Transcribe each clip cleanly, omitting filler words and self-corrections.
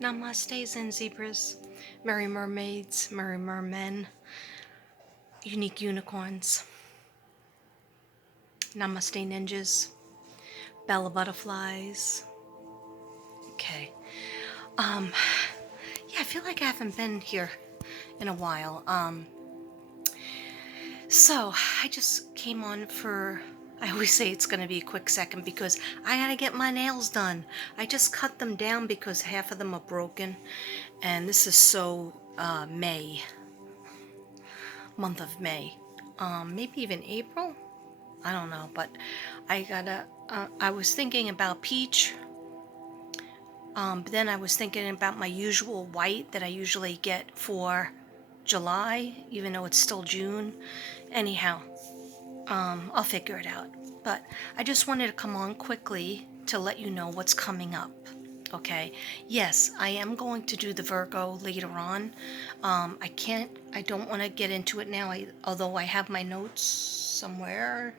Namaste, Zen Zebras, Merry Mermaids, Merry Mermen, Unique Unicorns, Namaste Ninjas, Bella Butterflies. Okay. Yeah, I feel like I haven't been here in a while. So I just came on for, I always say it's going to be a quick second because I got to get my nails done. I just cut them down because half of them are broken. And this is so May, month of May. Maybe even April? I don't know, but I was thinking about peach. But then I was thinking about my usual white that I usually get for July, even though it's still June. Anyhow, I'll figure it out. But I just wanted to come on quickly to let you know what's coming up. Okay. Yes, I am going to do the Virgo later on. I don't want to get into it now, although I have my notes somewhere.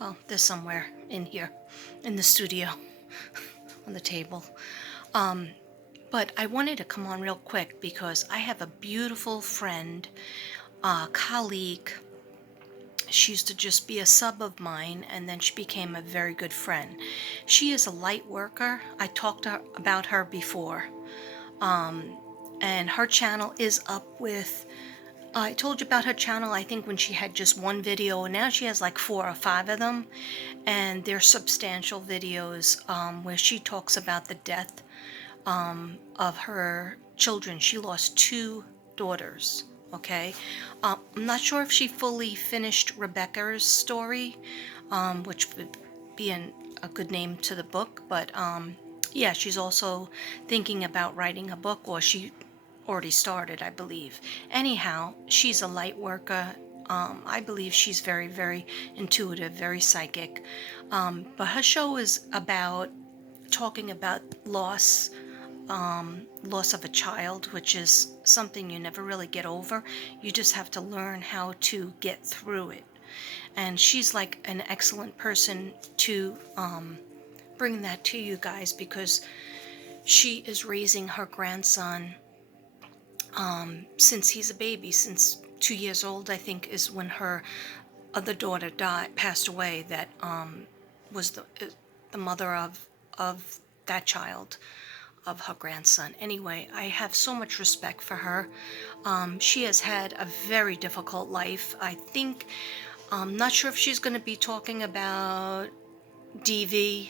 Oh, they're somewhere in here, in the studio, on the table. But I wanted to come on real quick because I have a beautiful friend, colleague. She used to just be a sub of mine, and then she became a very good friend. She is a light worker. I talked about her before. And her channel is up with, I told you about her channel, I think, when she had just one video, and now she has like 4 or 5 of them. And they're substantial videos where she talks about the death of her children. She lost 2 daughters. Okay, I'm not sure if she fully finished Rebecca's story, which would be a good name to the book, but yeah, she's also thinking about writing a book, or she already started, I believe. Anyhow, she's a light worker. I believe she's very, very intuitive, very psychic. But her show is about talking about loss, loss of a child, which is something you never really get over. You just have to learn how to get through it. And she's like an excellent person to bring that to you guys, because she is raising her grandson since he's a baby, since 2 years old, I think, is when her other daughter passed away. That was the mother of that child, of her grandson. Anyway, I have so much respect for her. She has had a very difficult life. I think, I'm not sure if she's going to be talking about DV,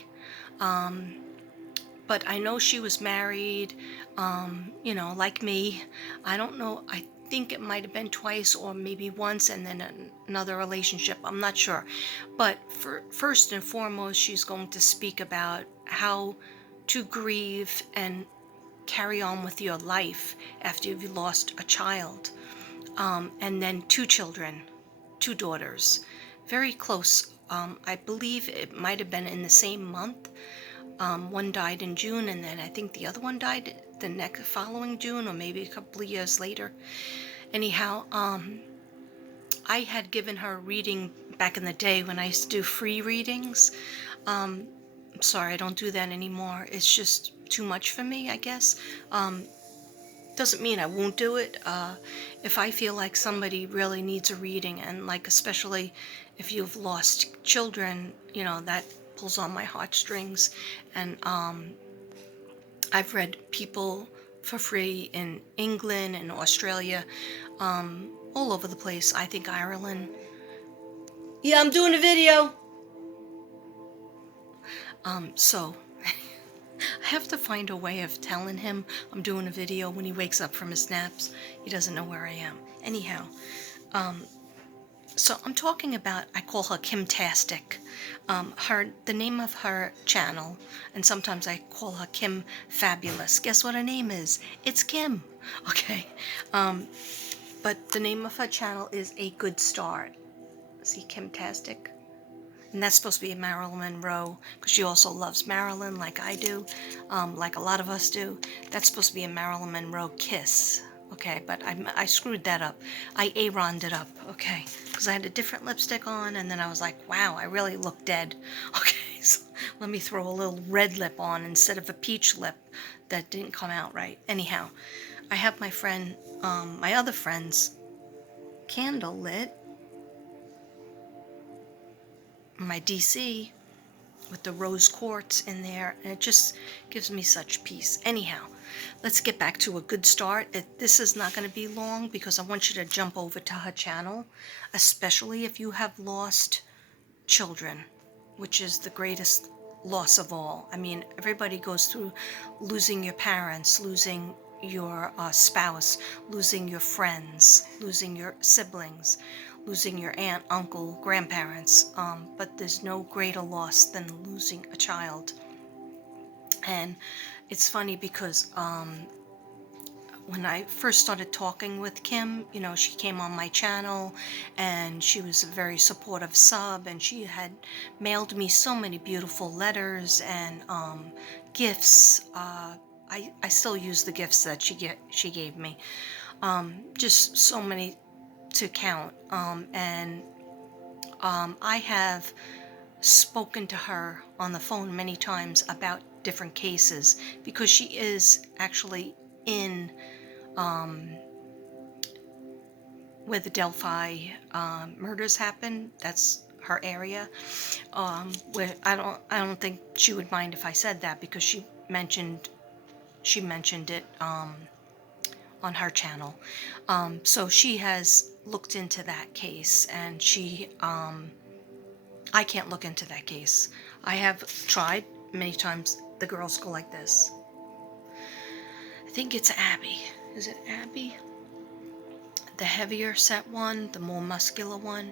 but I know she was married, like me. I don't know. I think it might have been twice or maybe once, and then another relationship. I'm not sure. But first and foremost, she's going to speak about how to grieve and carry on with your life after you've lost a child. And then 2 children, 2 daughters, very close. I believe it might have been in the same month. One died in June, and then I think the other one died the next following June, or maybe a couple of years later. Anyhow, I had given her a reading back in the day when I used to do free readings. I'm sorry, I don't do that anymore. It's just too much for me, I guess. Doesn't mean I won't do it. If I feel like somebody really needs a reading, and like especially if you've lost children, that pulls on my heartstrings. And I've read people for free in England and Australia, all over the place. I think Ireland. Yeah, I'm doing a video. So I have to find a way of telling him I'm doing a video when he wakes up from his naps. He doesn't know where I am. Anyhow, so I'm talking about, I call her Kimtastic. The name of her channel, and sometimes I call her Kim Fabulous. Guess what her name is? It's Kim. Okay. But the name of her channel is A Good Start. See, Kimtastic. And that's supposed to be a Marilyn Monroe, because she also loves Marilyn like I do, like a lot of us do. That's supposed to be a Marilyn Monroe kiss. Okay, but I screwed that up. I Aaron'd it up, okay, because I had a different lipstick on, and then I was like, wow, I really look dead. Okay, so Let me throw a little red lip on instead of a peach lip that didn't come out right. Anyhow, I have my friend, my other friend's candle lit, my DC with the rose quartz in there, and it just gives me such peace. Anyhow, let's get back to a good start. This is not going to be long because I want you to jump over to her channel, especially if you have lost children, which is the greatest loss of all. I mean, everybody goes through losing your parents, losing your spouse, losing your friends, losing your siblings, losing your aunt, uncle, grandparents, but there's no greater loss than losing a child. And it's funny because when I first started talking with Kim, you know, she came on my channel and she was a very supportive sub, and she had mailed me so many beautiful letters and gifts. I still use the gifts that she gave me. Just so many to count. I have spoken to her on the phone many times about different cases because she is actually in where the Delphi murders happened. That's her area. Where I don't think she would mind if I said that because she mentioned it on her channel. So she has looked into that case, and I can't look into that case. I have tried many times. The girls go like this. I think it's Abby. Is it Abby? The heavier set one, the more muscular one,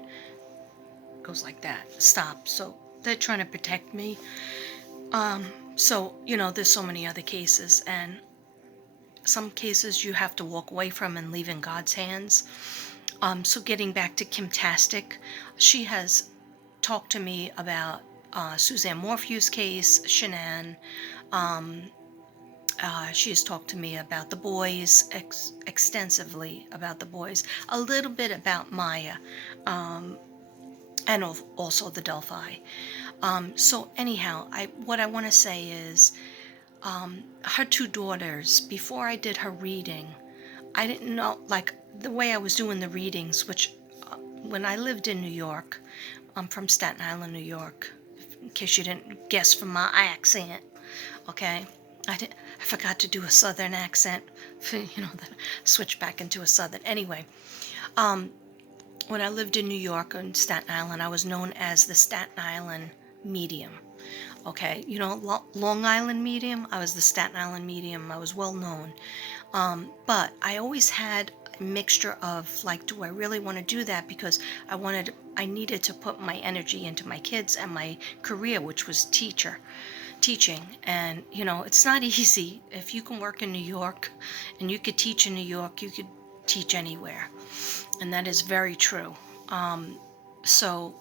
goes like that. Stop. So they're trying to protect me. So, you know, there's so many other cases, and some cases you have to walk away from and leave in God's hands. So getting back to Kim Tastic, she has talked to me about Suzanne Morphew's case, Shanann. She has talked to me about the boys, extensively about the boys, a little bit about Maya, and also the Delphi. So anyhow, what I want to say is, her two daughters, before I did her reading, I didn't know, like, the way I was doing the readings, which when I lived in New York, I'm from Staten Island, New York, in case you didn't guess from my accent, okay? I forgot to do a southern accent, then switch back into a southern. Anyway, when I lived in New York and Staten Island, I was known as the Staten Island medium. Okay, Long Island medium, I was the Staten Island medium. I was well known. But I always had a mixture of, like, do I really want to do that? Because I needed to put my energy into my kids and my career, which was teaching. And, it's not easy. If you can work in New York and you could teach in New York, you could teach anywhere. And that is very true. So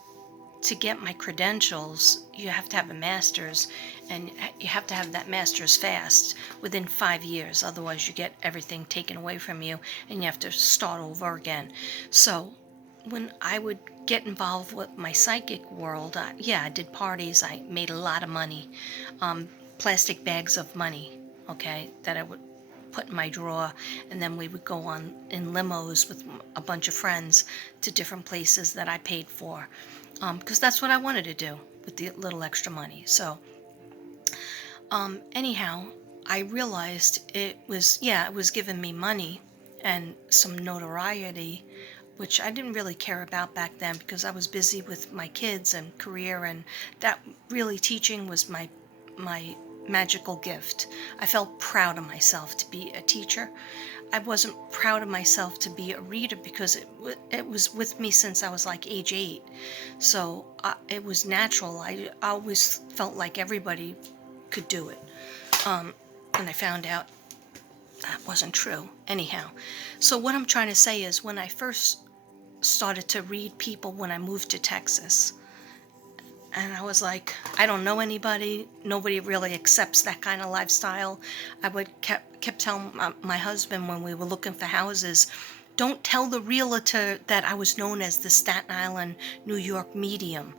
to get my credentials, you have to have a master's, and you have to have that master's fast within 5 years. Otherwise, you get everything taken away from you, and you have to start over again. So when I would get involved with my psychic world, I did parties. I made a lot of money, plastic bags of money, okay, that I would put in my drawer, and then we would go on in limos with a bunch of friends to different places that I paid for, because that's what I wanted to do with the little extra money. So anyhow, I realized it was giving me money and some notoriety, which I didn't really care about back then because I was busy with my kids and career, and that really, teaching was my magical gift. I felt proud of myself to be a teacher. I wasn't proud of myself to be a reader because it was with me since I was like age 8. So it was natural. I always felt like everybody could do it. And I found out that wasn't true. Anyhow, so what I'm trying to say is, when I first started to read people when I moved to Texas, and I was like, I don't know anybody. Nobody really accepts that kind of lifestyle. I kept telling my husband when we were looking for houses, don't tell the realtor that I was known as the Staten Island, New York medium.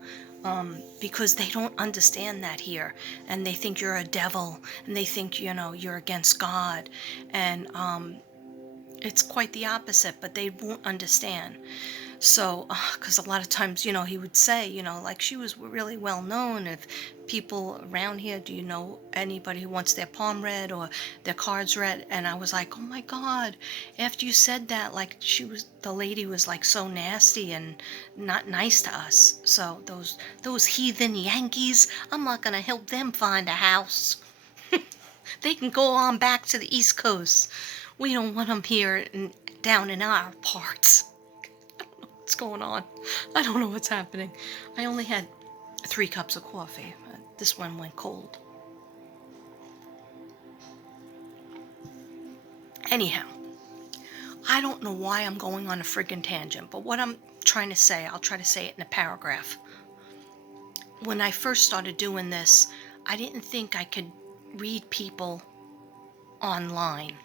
because they don't understand that here, and they think you're a devil, and they think, you're against God, and it's quite the opposite, but they won't understand. So, because a lot of times, he would say, like she was really well known. If people around here, do you know anybody who wants their palm read or their cards read? And I was like, oh my God, after you said that, like the lady was like so nasty and not nice to us. So those heathen Yankees, I'm not gonna help them find a house. They can go on back to the East Coast. We don't want them here down in our parts. What's going on? I don't know what's happening. I only had 3 cups of coffee. This one went cold. Anyhow, I don't know why I'm going on a friggin' tangent, but what I'm trying to say, I'll try to say it in a paragraph. When I first started doing this, I didn't think I could read people online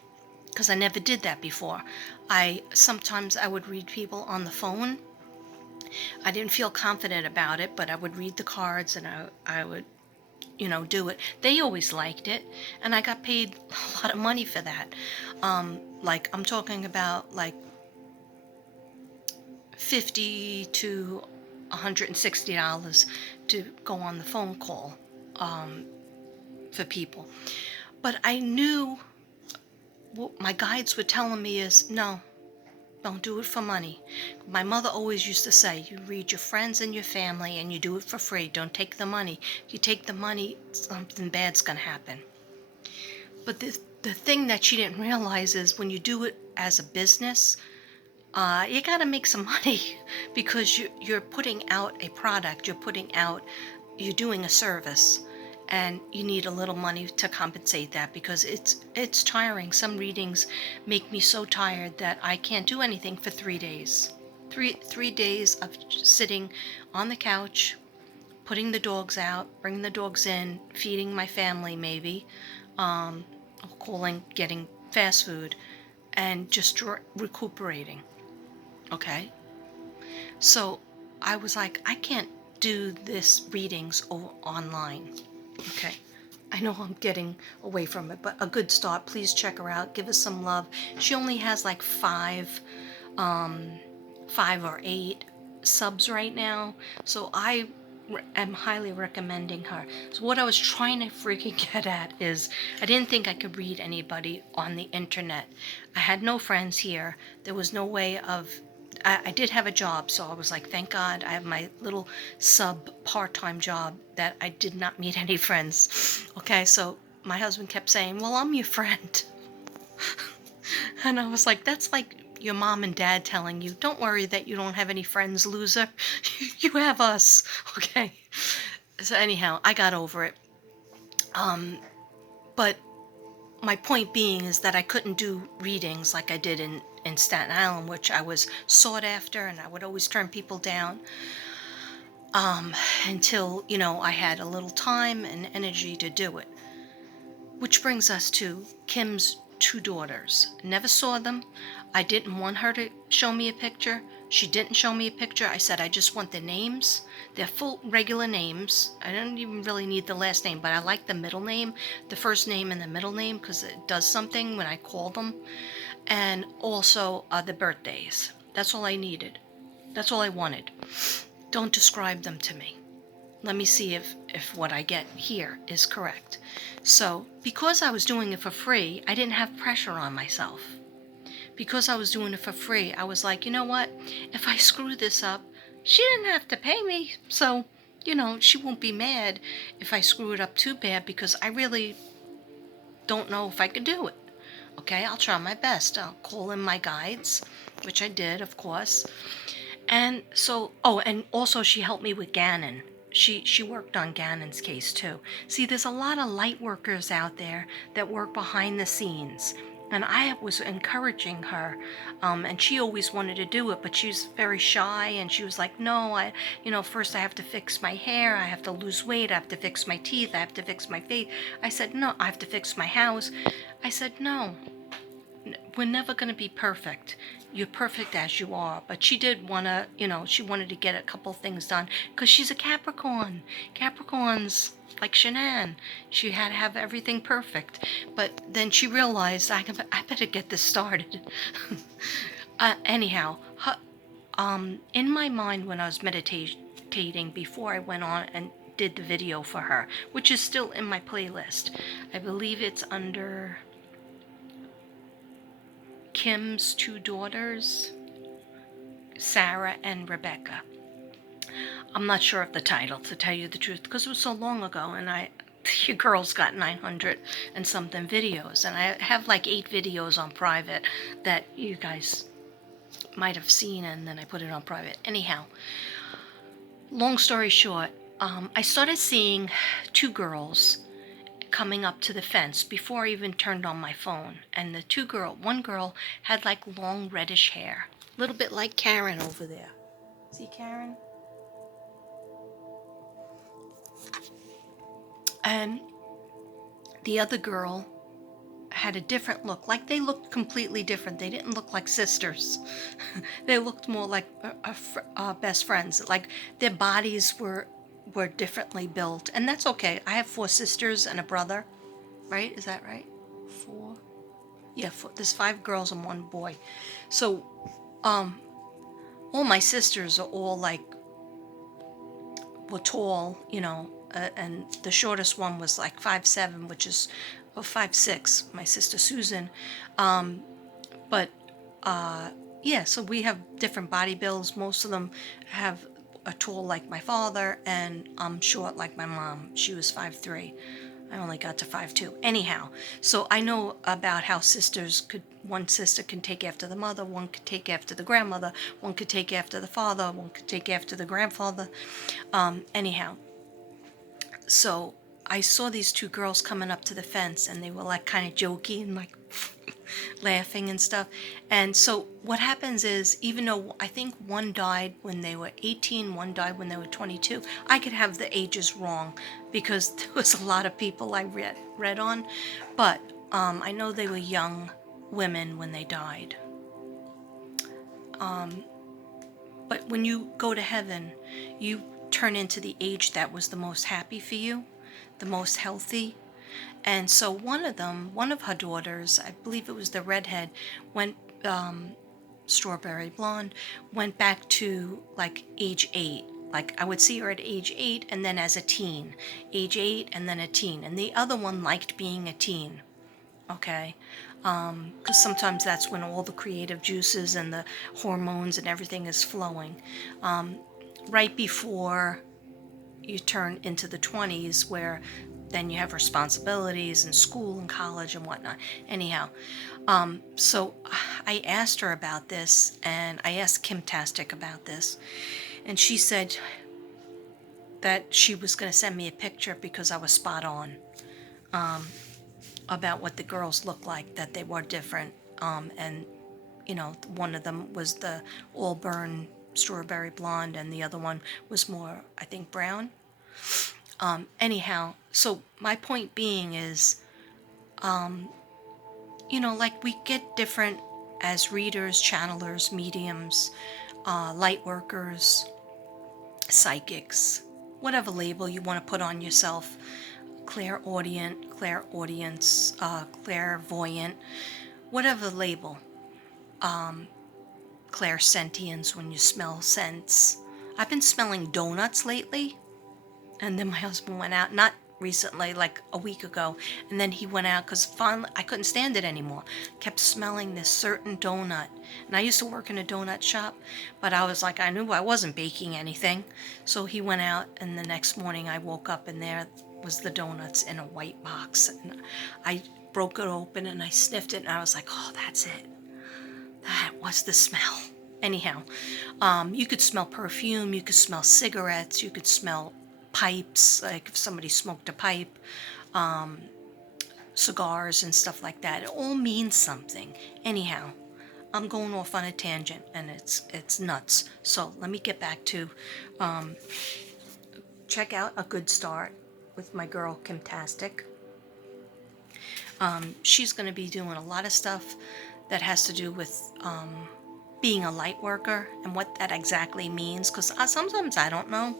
because I never did that before. Sometimes I would read people on the phone. I didn't feel confident about it, but I would read the cards and I would, do it. They always liked it, and I got paid a lot of money for that. Like I'm talking about like 50 to $160 to go on the phone call for people. But I knew what my guides were telling me is no, don't do it for money. My mother always used to say, you read your friends and your family and you do it for free. Don't take the money. If you take the money, something bad's going to happen. But the thing that she didn't realize is when you do it as a business, you got to make some money because you're putting out a product, you're doing a service. And you need a little money to compensate that because it's tiring. Some readings make me so tired that I can't do anything for 3 days. Three days of sitting on the couch, putting the dogs out, bringing the dogs in, feeding my family maybe, getting fast food, and just recuperating. Okay? So I was like, I can't do this readings online. Okay. I know I'm getting away from it, but a good start. Please check her out. Give us some love. She only has like 5 or 8 subs right now. So I am highly recommending her. So what I was trying to freaking get at is I didn't think I could read anybody on the internet. I had no friends here. There was no way of I did have a job, so I was like, thank God I have my little part-time job that I did not meet any friends. Okay, so my husband kept saying, well, I'm your friend. And I was like, that's like your mom and dad telling you, don't worry that you don't have any friends, loser. You have us. Okay. So anyhow, I got over it. But my point being is that I couldn't do readings like I did in Staten Island, which I was sought after, and I would always turn people down until, I had a little time and energy to do it. Which brings us to Kim's 2 daughters. Never saw them. I didn't want her to show me a picture. She didn't show me a picture. I said, I just want the names. They're full regular names. I don't even really need the last name, but I like the middle name, the first name and the middle name, because it does something when I call them. And also the birthdays. That's all I needed. That's all I wanted. Don't describe them to me. Let me see if what I get here is correct. So, because I was doing it for free, I didn't have pressure on myself. Because I was doing it for free, I was like, you know what? If I screw this up, she didn't have to pay me. So, she won't be mad if I screw it up too bad because I really don't know if I could do it. Okay, I'll try my best. I'll call in my guides, which I did, of course. And so, and also she helped me with Gannon. She worked on Gannon's case too. See, there's a lot of light workers out there that work behind the scenes. And I was encouraging her, and she always wanted to do it, but she's very shy, and she was like, no, first I have to fix my hair, I have to lose weight, I have to fix my teeth, I have to fix my face. I said, no, I have to fix my house. I said, no, we're never going to be perfect. You're perfect as you are. But she did want to, she wanted to get a couple things done because she's a Capricorn. Capricorns, like Shanann, she had to have everything perfect. But then she realized, I better get this started. Anyhow, in my mind when I was meditating before I went on and did the video for her, which is still in my playlist. I believe it's under Kim's two daughters, Sarah and Rebecca. I'm not sure of the title, to tell you the truth, because it was so long ago, and your girl's got 900 and something videos, and I have like 8 videos on private that you guys might have seen, and then I put it on private. Anyhow, long story short, I started seeing 2 girls coming up to the fence before I even turned on my phone. And one girl had like long reddish hair, a little bit like Karen over there. See Karen? And the other girl had a different look. Like they looked completely different. They didn't look like sisters. They looked more like best friends. Like their bodies were differently built, and that's okay. I have 4 sisters and a brother, right? Is that right? 4. Yeah, 4. There's 5 girls and 1 boy. So, all my sisters are all like were tall, and the shortest one was like 5'7", which is 5'6". My sister Susan, but yeah. So we have different body builds. Most of them have a tall like my father, and I'm short like my mom. She was 5'3". I only got to 5'2". Anyhow, so I know about how one sister can take after the mother, one could take after the grandmother, one could take after the father, one could take after the grandfather. Anyhow, so I saw these 2 girls coming up to the fence, and they were like kind of jokey and like laughing and stuff. And so what happens is, even though I think one died when they were 18, one died when they were 22, I could have the ages wrong because there was a lot of people I read on, but I know they were young women when they died. But when you go to heaven, you turn into the age that was the most happy for you, the most healthy. And so one of her daughters, I believe it was the redhead, went, strawberry blonde, went back to like age 8. Like I would see her at age 8 and then as a teen, age 8 and then a teen. And the other one liked being a teen, okay? Because sometimes that's when all the creative juices and the hormones and everything is flowing. Right before you turn into the 20s, where then you have responsibilities in school and college and whatnot. Anyhow, so I asked her about this, and I asked Kim Tastic about this, and she said that she was going to send me a picture because I was spot on about what the girls looked like, that they were different, and one of them was the Auburn strawberry blonde, and the other one was more, I think, brown. Anyhow, so my point being is, like we get different as readers, channelers, mediums, light workers, psychics, whatever label you want to put on yourself, clairaudient, clairaudience, clairvoyant, whatever label, clairsentience when you smell scents. I've been smelling donuts lately. And then my husband went out, not recently, like a week ago, and then he went out because finally I couldn't stand it anymore. Kept smelling this certain donut. And I used to work in a donut shop, but I was like, I knew I wasn't baking anything. So he went out, and the next morning I woke up, and there was the donuts in a white box. And I broke it open, and I sniffed it, and I was like, oh, that's it. That was the smell. Anyhow, you could smell perfume, you could smell cigarettes, you could smell pipes, like if somebody smoked a pipe, cigars and stuff like that. It all means something. Anyhow, I'm going off on a tangent, and it's nuts. So let me get back to check out A Good Start with my girl Kim Tastic. She's going to be doing a lot of stuff has to do with being a light worker and what that exactly means, because sometimes I don't know,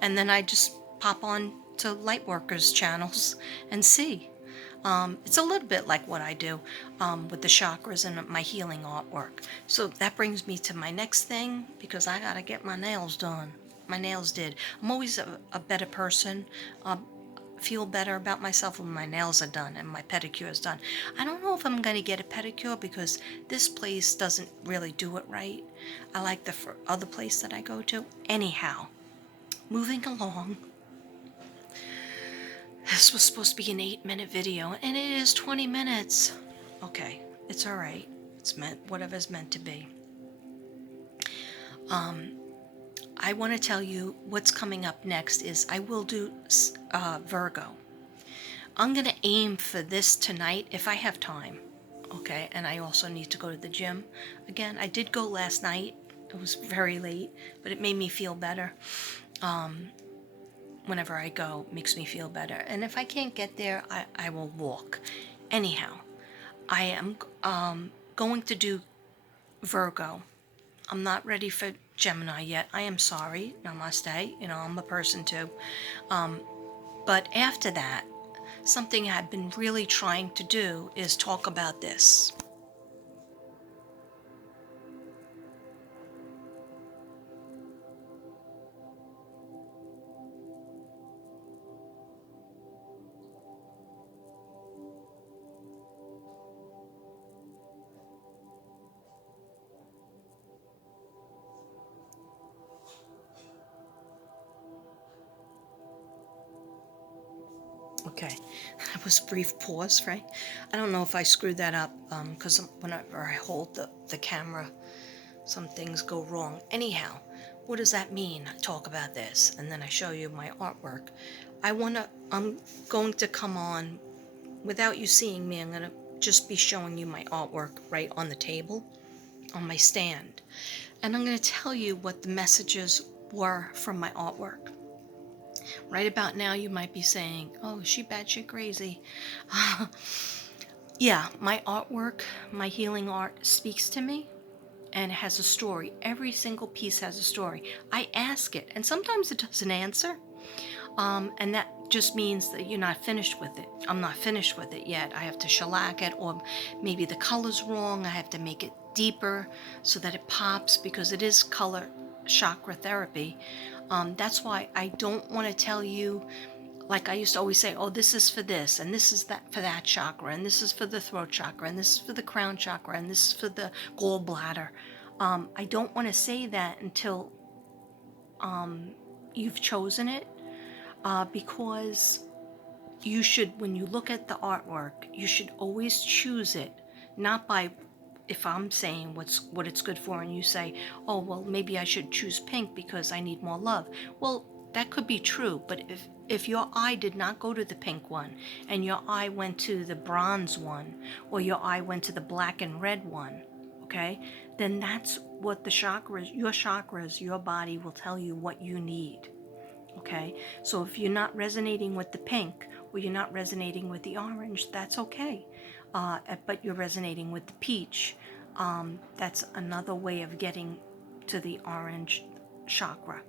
and then I just pop on to light workers channels and see. It's a little bit like what I do with the chakras and my healing artwork. So that brings me to my next thing, because I gotta get my nails done. My nails did. I'm always a better person. Feel better about myself when my nails are done and my pedicure is done. I don't know if I'm going to get a pedicure because this place doesn't really do it right. I like the other place that I go to. Anyhow, moving along. This was supposed to be an 8-minute video and it is 20 minutes. Okay, it's all right. It's meant whatever's meant to be. I want to tell you what's coming up next is I will do Virgo. I'm going to aim for this tonight if I have time. Okay, and I also need to go to the gym. Again, I did go last night. It was very late, but it made me feel better. Whenever I go, it makes me feel better. And if I can't get there, I will walk. Anyhow, I am going to do Virgo. I'm not ready for Gemini yet. I am sorry. Namaste. You know, I'm a person too. But after that, something I've been really trying to do is talk about this. Okay, that was a brief pause, right? I don't know if I screwed that up because whenever I hold the camera, some things go wrong. Anyhow, what does that mean? I talk about this and then I show you my artwork. I'm going to come on without you seeing me. I'm going to just be showing you my artwork right on the table, on my stand. And I'm going to tell you what the messages were from my artwork. Right about now, you might be saying, oh, is she batshit crazy? Yeah, my artwork, my healing art speaks to me and it has a story. Every single piece has a story. I ask it, and sometimes it doesn't answer. And that just means that you're not finished with it. I'm not finished with it yet. I have to shellac it, or maybe the color's wrong. I have to make it deeper so that it pops, because it is color chakra therapy. That's why I don't want to tell you, like I used to always say, oh, this is for this, and this is that for that chakra, and this is for the throat chakra, and this is for the crown chakra, and this is for the gallbladder. I don't want to say that until you've chosen it, because you should, when you look at the artwork, you should always choose it, not by, if I'm saying what it's good for and you say, oh, well, maybe I should choose pink because I need more love. Well, that could be true, but if your eye did not go to the pink one and your eye went to the bronze one, or your eye went to the black and red one, okay, then that's what the chakras, your body will tell you what you need. Okay, so if you're not resonating with the pink, or you're not resonating with the orange, that's okay. But you're resonating with the peach. That's another way of getting to the orange chakra,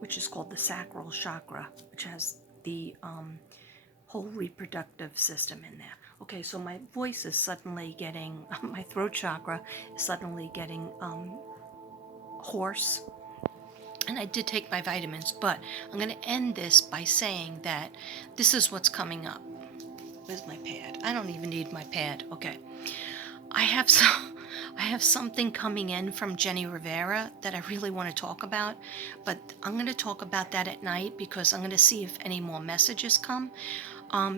which is called the sacral chakra, which has the whole reproductive system in there. Okay, so my voice is suddenly getting, my throat chakra is suddenly getting hoarse. And I did take my vitamins, but I'm going to end this by saying that this is what's coming up. Where's my pad? I don't even need my pad. Okay. I have something coming in from Jenny Rivera that I really want to talk about, but I'm going to talk about that at night because I'm going to see if any more messages come.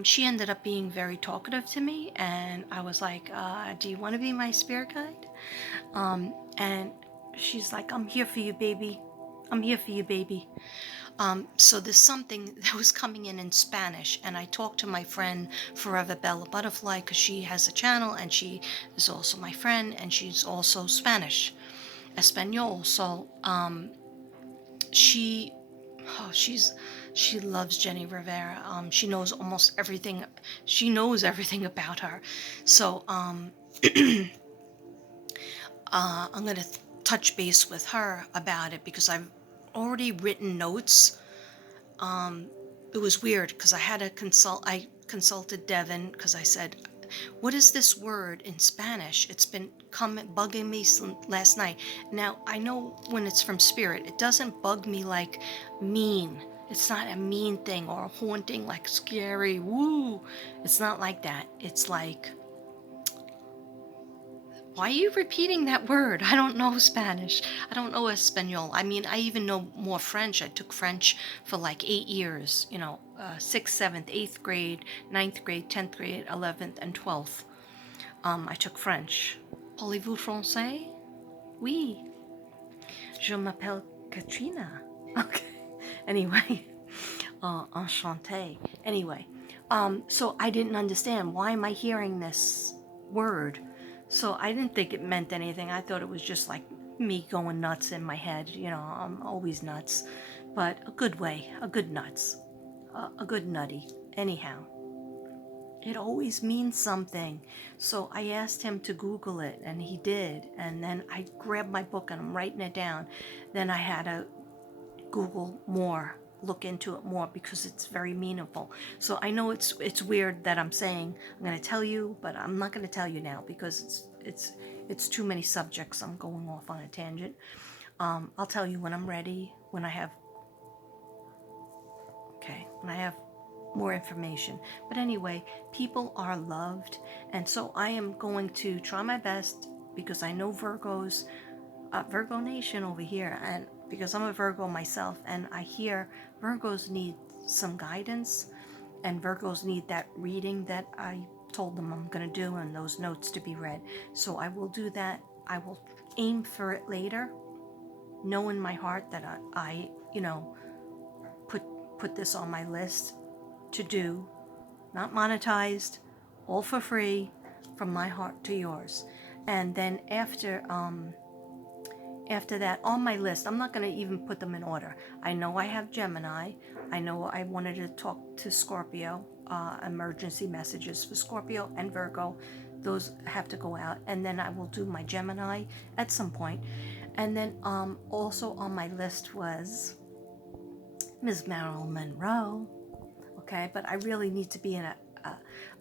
She ended up being very talkative to me, and I was like, do you want to be my spirit guide? And she's like, I'm here for you, baby. I'm here for you, baby. So there's something that was coming in Spanish, and I talked to my friend Forever Bella Butterfly because she has a channel and she is also my friend, and she's also Spanish, Espanol. So she, oh, she loves Jenny Rivera. She knows almost everything. She knows everything about her. So I'm going to touch base with her about it because I've already written notes. It was weird because I consulted Devin because I said, what is this word in Spanish? It's been bugging me last night. Now, I know when it's from spirit, it doesn't bug me like mean. It's not a mean thing or haunting, like scary, woo. It's not like that. It's like, why are you repeating that word? I don't know Spanish. I don't know Espanol. I mean, I even know more French. I took French for like 8 years, 6th, 7th, 8th grade, 9th grade, 10th grade, 11th, and 12th. I took French. Parlez-vous français? Oui. Je m'appelle Katrina. Okay. Anyway, enchantée. Anyway, so I didn't understand. Why am I hearing this word? So I didn't think it meant anything. I thought it was just like me going nuts in my head. I'm always nuts, but a good way, a good nuts, a good nutty. Anyhow, it always means something. So I asked him to Google it, and he did. And then I grabbed my book and I'm writing it down. Then I had to Google more, look into it more because it's very meaningful. So I know it's weird that I'm saying I'm going to tell you, but I'm not going to tell you now because it's too many subjects. I'm going off on a tangent. I'll tell you when I'm ready, when I have more information. But anyway, people are loved, and so I am going to try my best because I know Virgos, Virgo Nation over here, and because I'm a Virgo myself, and I hear Virgos need some guidance, and Virgos need that reading that I told them I'm going to do, and those notes to be read. So I will do that. I will aim for it later, know in my heart that I put this on my list to do, not monetized, all for free, from my heart to yours. And then after that, on my list, I'm not going to even put them in order. I know I have Gemini. I know I wanted to talk to Scorpio, emergency messages for Scorpio and Virgo. Those have to go out. And then I will do my Gemini at some point. And then also on my list was Ms. Marilyn Monroe. Okay, but I really need to be in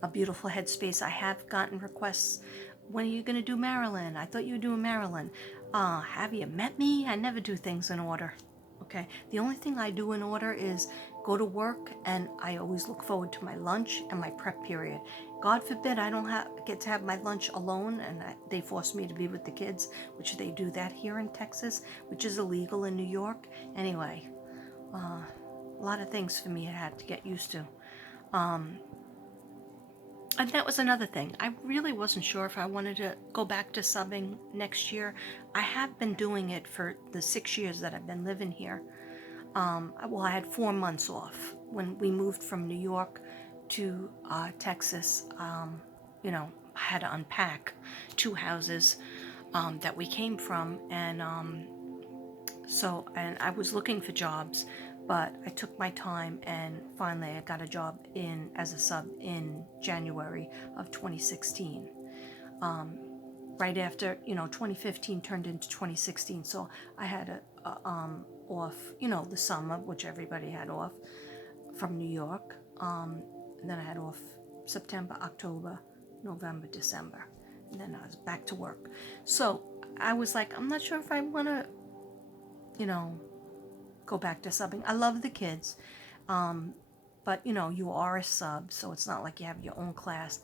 a beautiful headspace. I have gotten requests. When are you going to do Marilyn? I thought you were doing Marilyn. Have you met me? I never do things in order. Okay, the only thing I do in order is go to work, and I always look forward to my lunch and my prep period. God forbid I don't get to have my lunch alone, and they force me to be with the kids, which they do that here in Texas, which is illegal in New York. Anyway, a lot of things for me I had to get used to. And that was another thing. I really wasn't sure if I wanted to go back to subbing next year. I have been doing it for the 6 years that I've been living here. I had 4 months off when we moved from New York to Texas. I had to unpack 2 houses that we came from, and and I was looking for jobs, but I took my time, and finally I got a job as a sub in January of 2016. Right after 2015 turned into 2016, so I had off the summer, which everybody had off from New York. And then I had off September, October, November, December, and then I was back to work. So I was like, I'm not sure if I want to go back to subbing. I love the kids, but you are a sub, so it's not like you have your own class.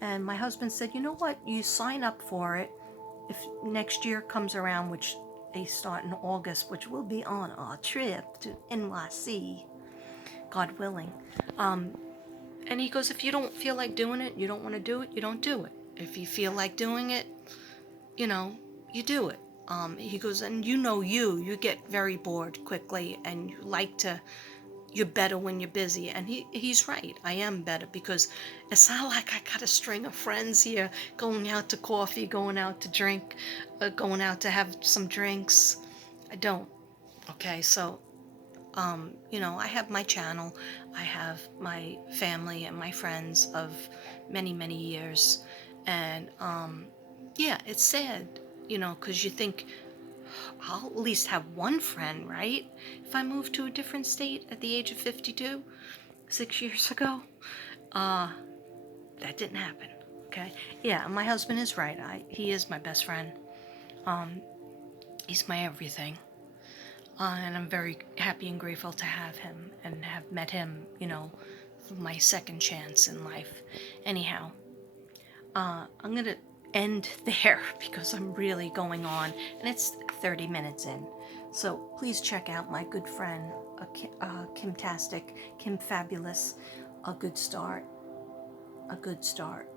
And my husband said, you know what, you sign up for it. If next year comes around, which they start in August, which we'll be on our trip to NYC, God willing. And he goes, if you don't feel like doing it, you don't want to do it, you don't do it. If you feel like doing it, you do it. He goes, and you get very bored quickly, and you're better when you're busy. And he's right. I am better because it's not like I got a string of friends here going out to coffee, going out to drink, going out to have some drinks. I don't. Okay, so, I have my channel. I have my family and my friends of many, many years. And, yeah, it's sad. because you think, I'll at least have one friend, right? If I moved to a different state at the age of 52, 6 years ago, uh, that didn't happen. Okay. Yeah, my husband is right. He is my best friend. Um, he's my everything. And I'm very happy and grateful to have him and have met him, my second chance in life. Anyhow, I'm going to end there because I'm really going on and it's 30 minutes in. So please check out my good friend, Kim-tastic, Kim Fabulous, A Good Start. A good start.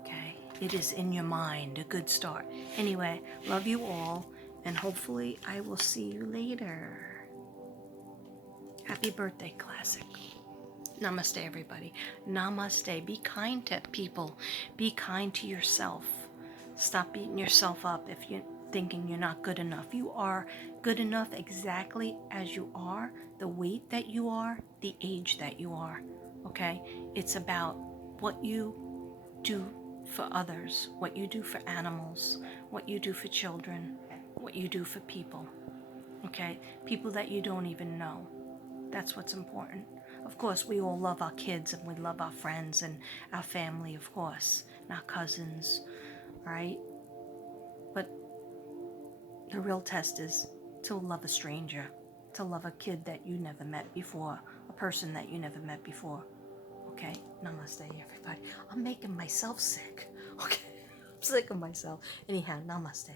Okay? It is in your mind, a good start. Anyway, love you all, and hopefully I will see you later. Happy birthday, Classic. Namaste, everybody. Namaste. Be kind to people. Be kind to yourself. Stop beating yourself up if you're thinking you're not good enough. You are good enough exactly as you are, the weight that you are, the age that you are. Okay? It's about what you do for others, what you do for animals, what you do for children, what you do for people. Okay? People that you don't even know. That's what's important. Of course, we all love our kids and we love our friends and our family, of course, and our cousins, right? But the real test is to love a stranger, to love a kid that you never met before, a person that you never met before. Okay? Namaste, everybody. I'm making myself sick. Okay? I'm sick of myself. Anyhow, namaste.